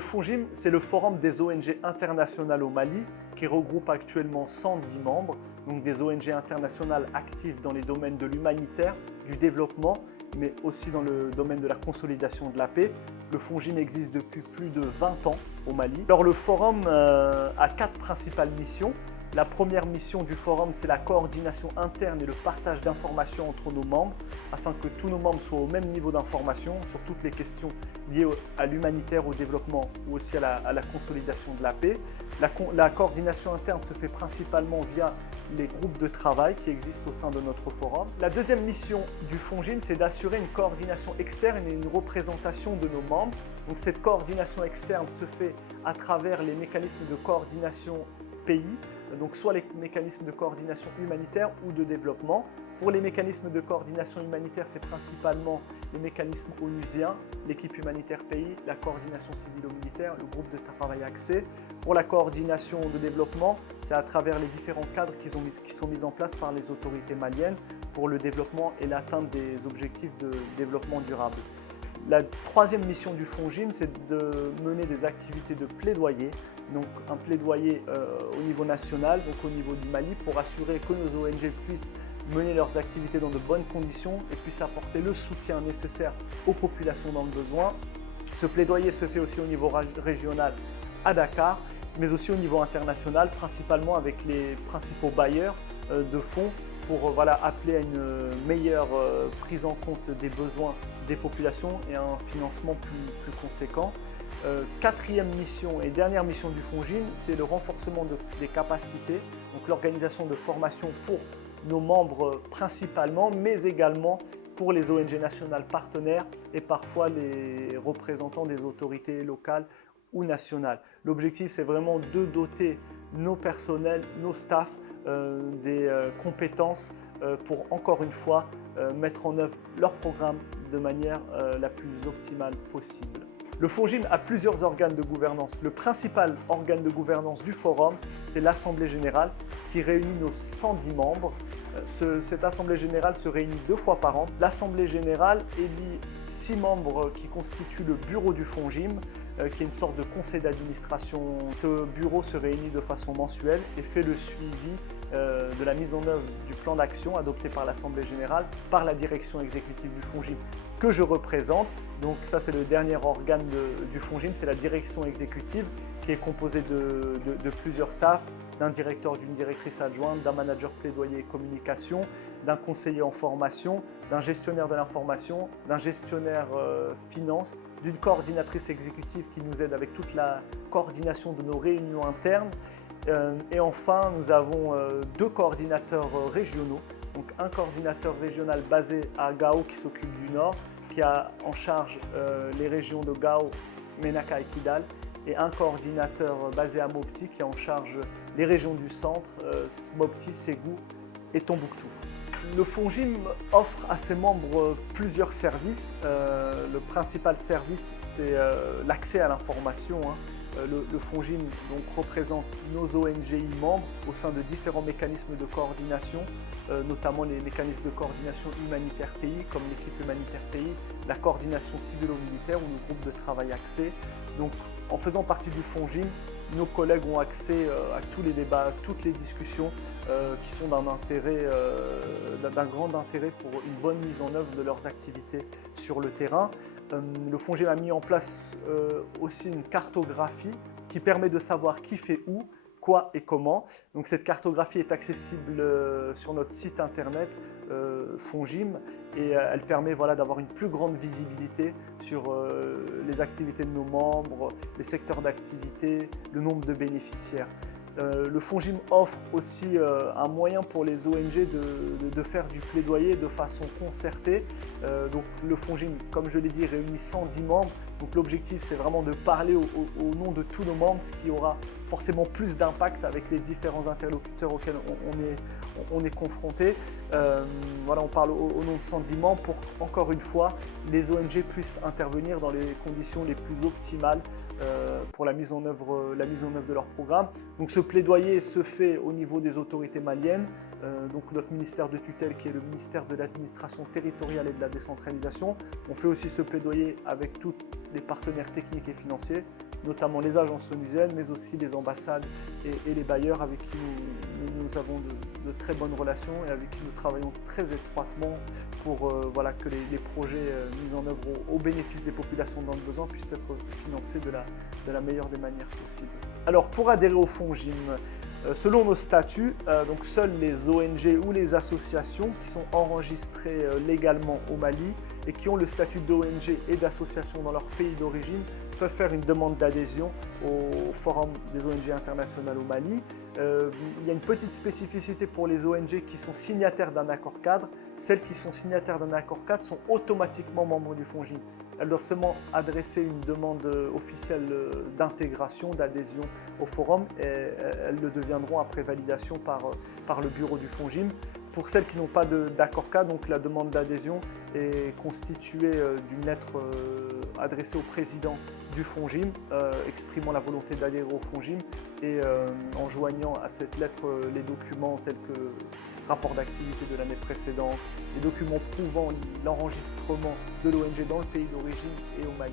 Le FONGIM, c'est le forum des ONG internationales au Mali qui regroupe actuellement 110 membres, donc des ONG internationales actives dans les domaines de l'humanitaire, du développement, mais aussi dans le domaine de la consolidation de la paix. Le FONGIM existe depuis plus de 20 ans au Mali. Alors le forum a 4 principales missions. La première mission du forum, c'est la coordination interne et le partage d'informations entre nos membres, afin que tous nos membres soient au même niveau d'information sur toutes les questions liées à l'humanitaire, au développement ou aussi à la consolidation de la paix. La coordination interne se fait principalement via les groupes de travail qui existent au sein de notre forum. La deuxième mission du FONGIM, c'est d'assurer une coordination externe et une représentation de nos membres. Donc cette coordination externe se fait à travers les mécanismes de coordination pays, donc soit les mécanismes de coordination humanitaire ou de développement. Pour les mécanismes de coordination humanitaire, c'est principalement les mécanismes onusiens, l'équipe humanitaire pays, la coordination civilo-militaire, le groupe de travail accès. Pour la coordination de développement, c'est à travers les différents cadres qui sont mis en place par les autorités maliennes pour le développement et l'atteinte des objectifs de développement durable. La troisième mission du FONGIM, c'est de mener des activités de plaidoyer, donc un plaidoyer au niveau national, donc au niveau du Mali, pour assurer que nos ONG puissent mener leurs activités dans de bonnes conditions et puissent apporter le soutien nécessaire aux populations dans le besoin. Ce plaidoyer se fait aussi au niveau régional à Dakar, mais aussi au niveau international, principalement avec les principaux bailleurs de fonds pour appeler à une meilleure prise en compte des besoins des populations et un financement plus conséquent. Quatrième mission et dernière mission du FONGIM, c'est le renforcement des capacités, donc l'organisation de formations pour nos membres principalement, mais également pour les ONG nationales partenaires et parfois les représentants des autorités locales ou nationales. L'objectif, c'est vraiment de doter nos personnels, nos staffs des compétences pour, encore une fois, mettre en œuvre leur programme de manière la plus optimale possible. Le FONGIM a plusieurs organes de gouvernance. Le principal organe de gouvernance du forum, c'est l'Assemblée générale qui réunit nos 110 membres. Cette Assemblée générale se réunit 2 fois par an. L'Assemblée générale élit 6 membres qui constituent le bureau du FONGIM, qui est une sorte de conseil d'administration. Ce bureau se réunit de façon mensuelle et fait le suivi de la mise en œuvre du plan d'action adopté par l'Assemblée générale, par la direction exécutive du FONGIM que je représente. Donc ça, c'est le dernier organe du FONGIM, c'est la direction exécutive qui est composée de plusieurs staffs, d'un directeur, d'une directrice adjointe, d'un manager plaidoyer et communication, d'un conseiller en formation, d'un gestionnaire de l'information, d'un gestionnaire finance, d'une coordinatrice exécutive qui nous aide avec toute la coordination de nos réunions internes. Et enfin, nous avons 2 coordinateurs régionaux. Donc un coordinateur régional basé à Gao qui s'occupe du Nord, qui a en charge les régions de Gao, Menaka et Kidal, et un coordinateur basé à Mopti qui a en charge les régions du centre, Mopti, Ségou et Tombouctou. Le FONGIM offre à ses membres plusieurs services. Le principal service, c'est l'accès à l'information. Le FONGIM donc, représente nos ONGI membres au sein de différents mécanismes de coordination, notamment les mécanismes de coordination humanitaire pays, comme l'équipe humanitaire pays, la coordination civilo-militaire ou le groupe de travail accès. Donc, en faisant partie du FONGIM, nos collègues ont accès à tous les débats, à toutes les discussions qui sont d'un grand intérêt pour une bonne mise en œuvre de leurs activités sur le terrain. Le FONGIM a mis en place aussi une cartographie qui permet de savoir qui fait où, quoi et comment. Donc cette cartographie est accessible sur notre site internet FONGIM et elle permet d'avoir une plus grande visibilité sur les activités de nos membres, les secteurs d'activité, le nombre de bénéficiaires. Le FONGIM offre aussi un moyen pour les ONG de faire du plaidoyer de façon concertée. Donc le FONGIM, comme je l'ai dit, réunit 110 membres. Donc l'objectif, c'est vraiment de parler au nom de tous nos membres, ce qui aura forcément plus d'impact avec les différents interlocuteurs auxquels on est confronté. On parle au nom de 110 membres pour qu'encore une fois, les ONG puissent intervenir dans les conditions les plus optimales pour la mise en œuvre de leur programme. Donc ce plaidoyer se fait au niveau des autorités maliennes, donc notre ministère de tutelle qui est le ministère de l'administration territoriale et de la décentralisation. On fait aussi ce plaidoyer avec tous les partenaires techniques et financiers notamment les agences onusiennes, mais aussi les ambassades et les bailleurs avec qui nous avons de très bonnes relations et avec qui nous travaillons très étroitement pour voilà, que les projets mis en œuvre au bénéfice des populations dans le besoin puissent être financés de la meilleure des manières possibles. Alors pour adhérer au FONGIM, selon nos statuts, donc seules les ONG ou les associations qui sont enregistrées légalement au Mali et qui ont le statut d'ONG et d'association dans leur pays d'origine peuvent faire une demande d'adhésion au Forum des ONG internationales au Mali. Il y a une petite spécificité pour les ONG qui sont signataires d'un accord cadre. Celles qui sont signataires d'un accord cadre sont automatiquement membres du FONGIM. Elles doivent seulement adresser une demande officielle d'intégration, d'adhésion au forum et elles le deviendront après validation par le bureau du FONGIM. Pour celles qui n'ont pas d'accord cadre, donc la demande d'adhésion est constituée d'une lettre adressée au président du FONGIM, exprimant la volonté d'adhérer au FONGIM et en joignant à cette lettre les documents tels que rapport d'activité de l'année précédente, les documents prouvant l'enregistrement de l'ONG dans le pays d'origine et au Mali.